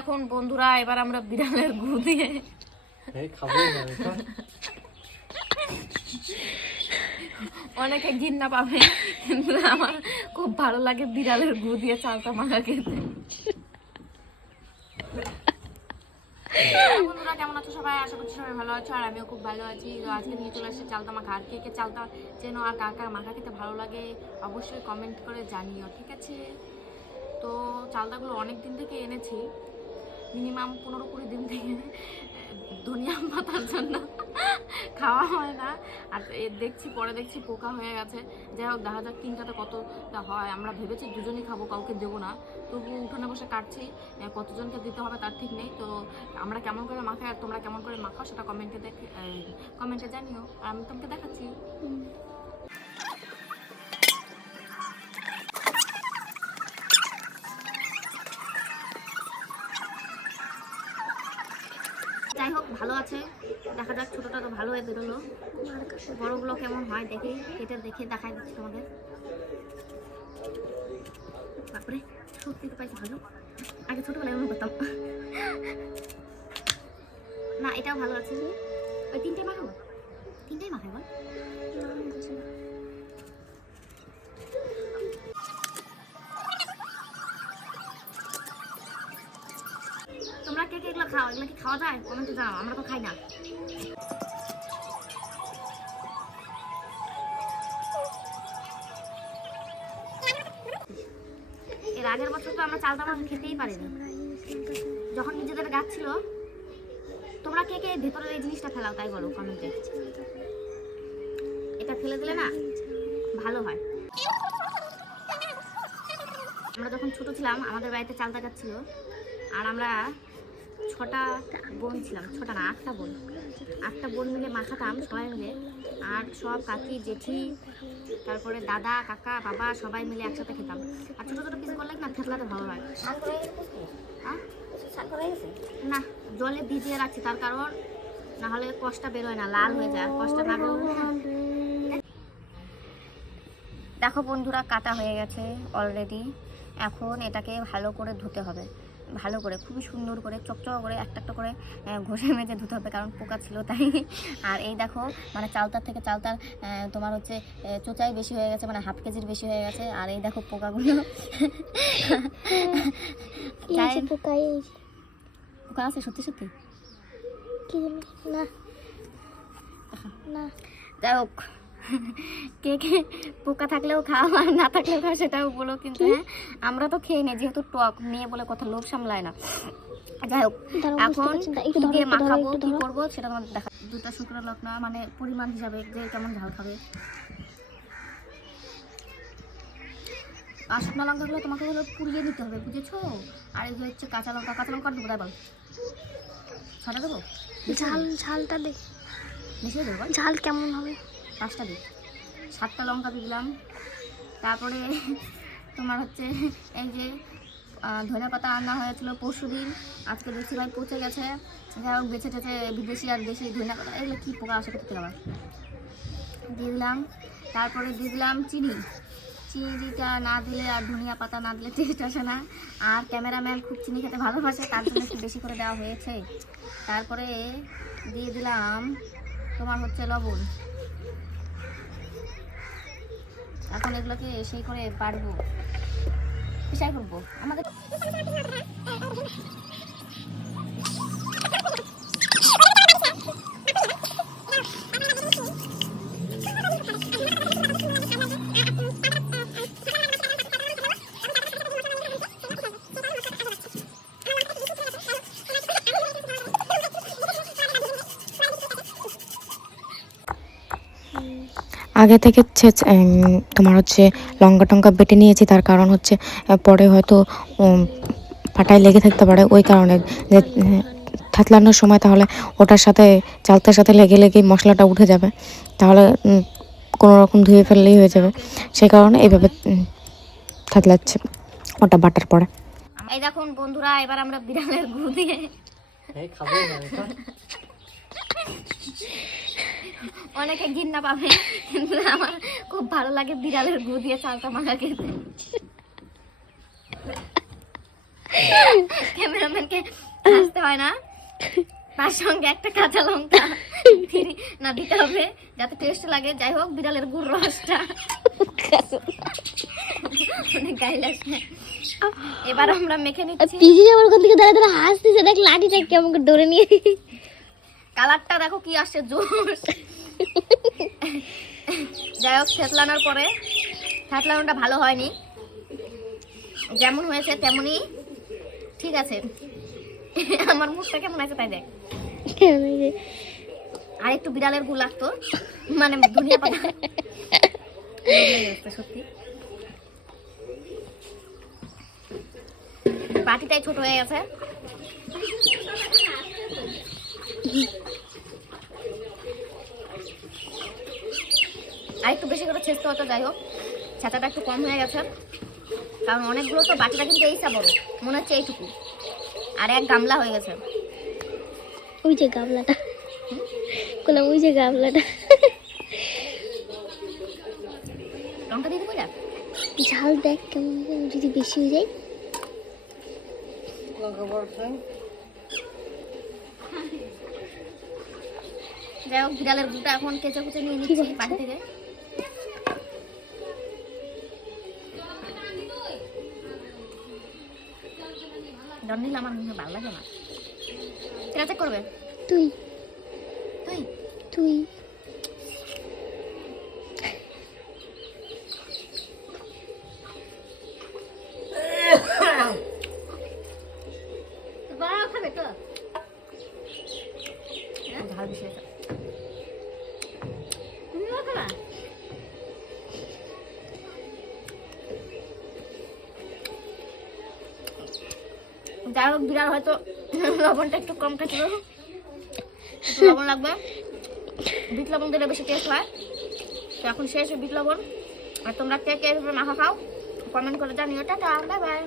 এখন বন্ধুরা এবার আমরা বিড়ালের গু দিয়ে। অনেকে ঘৃণা পাবে কিন্তু আমার খুব ভালো লাগে বিড়ালের গু দিয়ে চালটা মাখা খেতে। হ্যাঁ, বন্ধুরা কেমন আছো সবাই? আশা করছি সবাই ভালো আছো আর আমিও খুব ভালো আছি। তো আজকে নিয়ে চলে আসছি চালতা মাখা। আর কে কে চালতা চেনো আর কার কার মাখা খেতে ভালো লাগে অবশ্যই কমেন্ট করে জানিও ঠিক আছে? তো চালতাগুলো অনেক দিন থেকে এনেছি মিনিমাম পনেরো কুড়ি দিন থেকে ধনিয়া পাতার জন্য খাওয়া হয় না। আর দেখছি, পরে দেখছি পোকা হয়ে গেছে। যাই হোক, দেখা যাক তিনটাতে কতটা হয়। আমরা ভেবেছি দুজনেই খাব, কাউকে দেবো না। তবু উঠোনে বসে কাটছি কতজনকে দিতে হবে তার ঠিক নেই। তো আমরা কেমন করে মাখাই আর তোমরা কেমন করে মাখাও সেটা কমেন্টে দেখে কমেন্টে জানিও। আর আমি তোমাকে দেখাচ্ছি। ভালো আছে। দেখা যাক ছোটোটা তো ভালো হয়ে বেরোলো। বড়গুলো কেমন হয় দেখি, কেটে দেখে দেখাই দিচ্ছি তোমাদের। তারপরে সত্যি তো পাইছি ভালো। আগে ছোটোবেলায় এমন করতাম। না, এটাও ভালো আছে। ওই তিনটে মাখাবো তিনটেই মাখাই বল? এগুলো কি খাওয়া যায়? কমেন্টে জানাও আমরা তো খাই না। এর আগের বছর তো আমরা চালতা মাছ খেতেই পারিনি। যখন নিজেদের গাছ ছিল, তোমরা কে কে ভেতরের এই জিনিসটা ফেলাও, তাই বলো কমেন্টে এটা ফেলে দিলে না ভালো হয়। আমরা যখন ছোট ছিলাম, আমাদের বাড়িতে চালতা গাছ ছিল, আর আমরা ছটা বোন ছিলাম, ছটা না, আটটা বোন। আটটা বোন মিলে মাখাতাম সবাই মিলে। আর সব কাকি, জেঠি, তারপরে দাদা, কাকা, বাবা, সবাই মিলে একসাথে খেতাম। আর ছোটো ছোটো কিছু করলে না থেতলাতে ভালো হয়। হ্যাঁ? না, জলে ভিজিয়ে রাখছি, তার কারণ না হলে কষ্টা বেরোয় না, লাল হয়ে যায় কষ্ট বেরোলে দেখো বন্ধুরা, কাটা হয়ে গেছে অলরেডি এখন এটাকে ভালো করে ধুতে হবে। ভালো করে খুবই সুন্দর করে চকচক করে একটা একটা করে ঘষে মেজে ধুতে হবে কারণ পোকা ছিল তাই। আর এই দেখো মানে চালতার থেকে চালতার তোমার হচ্ছে চোচাই বেশি হয়ে গেছে মানে হাফ কেজির বেশি হয়ে গেছে আর এই দেখো পোকাগুলো। পোকা আছে সত্যি সত্যি? না। যাই হোক। কে কে পোকা থাকলেও খাও আর না থাকলেও খাও সেটাও বলো কিন্তু হ্যাঁ আমরা তো খেয়ে নিই যেহেতু টক মেয়ে বলে কথা লোভ সামলায় না। যাই হোক এখন কি দিয়ে মাখাবো কি করব সেটা তোমাদের দেখা। দুটা শুকনো লঙ্কা মানে পরিমাণ হিসাবে যে কেমন ঝাল খাবে। আর শুকনো লঙ্কাগুলো তোমাকে হলো পুড়িয়ে নিতে হবে বুঝেছ? আর এই যে হচ্ছে কাঁচা লঙ্কা কাঁচা লঙ্কা দেবো তাই বল। ছটা দেবো? ঝাল ঝালটা দেখ? ঝাল কেমন হবে? পাঁচটা দিই। সাতটা লঙ্কা দিলাম। তারপরে তোমার হচ্ছে এই যে ধনে পাতা আনা হয়েছিল পরশু দিন। আজকে দেখছি ভাই পচে গেছে। যাই হোক বেছে টেছে বিদেশি আর দেশি ধনে পাতা, এগুলো কী পোকা আসে করতে আবার? দিয়ে দিলাম। তারপরে দিয়ে দিলাম চিনি। চিনিটা না দিলে আর ধনিয়া পাতা না দিলে টেস্ট আসে না। আর ক্যামেরাম্যান খুব চিনি খেতে ভালোবাসে, তার জন্য একটু বেশি করে দেওয়া হয়েছে। তারপরে দিয়ে দিলাম তোমার হচ্ছে লবণ। এখন এগুলোকে সেই করে পারব। পেশাই করব? আমাদের আগে থেকে তোমার হচ্ছে লঙ্কা টঙ্কা বেটে নিয়েছি তার কারণ হচ্ছে পরে হয়তো পাটায় লেগে থাকতে পারে। ওই কারণে যে থাতলানোর সময় তাহলে ওটার সাথে চালতার সাথে লেগে লেগেই মশলাটা উঠে যাবে। তাহলে কোনো রকম ধুয়ে ফেললেই হয়ে যাবে। সেই কারণে এইভাবে থাতলাচ্ছে ওটা বাটার পরে। এই দেখুন বন্ধুরা এবার আমরা বিড়ালের গু দিয়ে তো। অনেকে ঘৃণা পাবে। কিন্তু আমার খুব ভালো লাগে বিড়ালের গু দিয়ে চালটা মাখা খেতে। ক্যামেরাম্যানকে হাসতে হয় না। তার সঙ্গে একটা কাঁচা লঙ্কা না দিতে হবে যাতে টেস্ট লাগে। যাই হোক বিড়ালের গুড় রসটা। অনেক এবার আমরা মেখে নিচ্ছি। পিজি যাবার ওখান থেকে দাঁড়া দাঁড়া হাসতেছে দেখ লাঠিটা কেমন করে ধরে নিয়ে কালারটা দেখো কি আসছে জোস যাই হোক, থেতলানোর পরে থেতলানোটা ভালো হয়নি। যেমন হয়েছে তেমনই, ঠিক আছে। আমার মুখটা কেমন আছে তাই দেখ। আর একটু বিড়ালের গু লাগতো মানে সত্যি। বাটিটাই ছোট হয়ে গেছে। আর একটু বেশি করে ছেঁচতে হতো যাই হোক। ছাঁচাটা একটু কম হয়ে গেছে। কারণ অনেকগুলো তো বাটিটা কিন্তু এইসা বড়। মনে হচ্ছে এইটুকু। আর এক গামলা হয়ে গেছে। ওই যে গামলাটা। বললাম ওই যে গামলাটা। লঙ্কা দিয়ে দেবো ঝাল দেখ কেমন যদি বেশি হয়ে যায়। যাই হোক বিড়ালের গুটা এখন কেচে কুচে নিয়ে নিচ্ছি? বাড়ি থেকে। জ্বর নিলে আমার মুখে ভালো লাগে না। ঠিক আছে করবে? তুই। তুই? তুই। বড় খাবে তো। হ্যাঁ, ঝাল বেশি যাই হোক, বিড়াল হয়তো লবণটা একটু কম খাচ্ছিল লবণ লাগবে। বিট লবণ দিলে বেশি টেস্ট হয়। তো এখন শেষ বিট লবণ। আর তোমরা কে কে মাখা খাও কমেন্ট করে জানিও। Tata, bye bye.